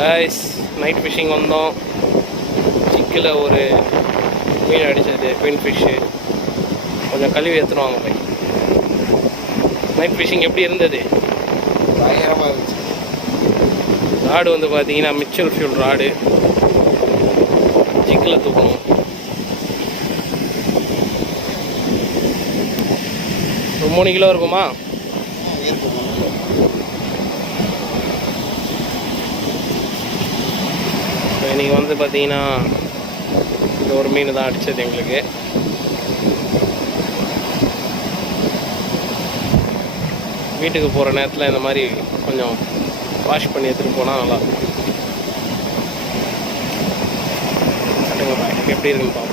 Guys night phishing வந்தோம். Sickle ஒரு மீன் அடித்தது, குயின் ஃபிஷ்ஷு. கொஞ்சம் கழுவி ஏற்றுருவாங்க போய். நைட் ஃபிஷிங் எப்படி இருந்தது? பயங்கரமாக இருந்துச்சு. ராடு வந்து பார்த்தீங்கன்னா மிச்சல் ஃபியூல் ராடு. சிக்கில் தூக்கணும். ஒரு 3 கிலோ இருக்குமா? இன்றைக்கி வந்து பார்த்தீங்கன்னா இந்த ஒரு மீன் தான் அடித்தது எங்களுக்கு. வீட்டுக்கு போகிற நேரத்தில் இந்த மாதிரி கொஞ்சம் வாஷ் பண்ணி எடுத்துகிட்டு போனால் நல்லாயிருக்கும். எப்படி இருக்குன்னு பார்ப்போம்.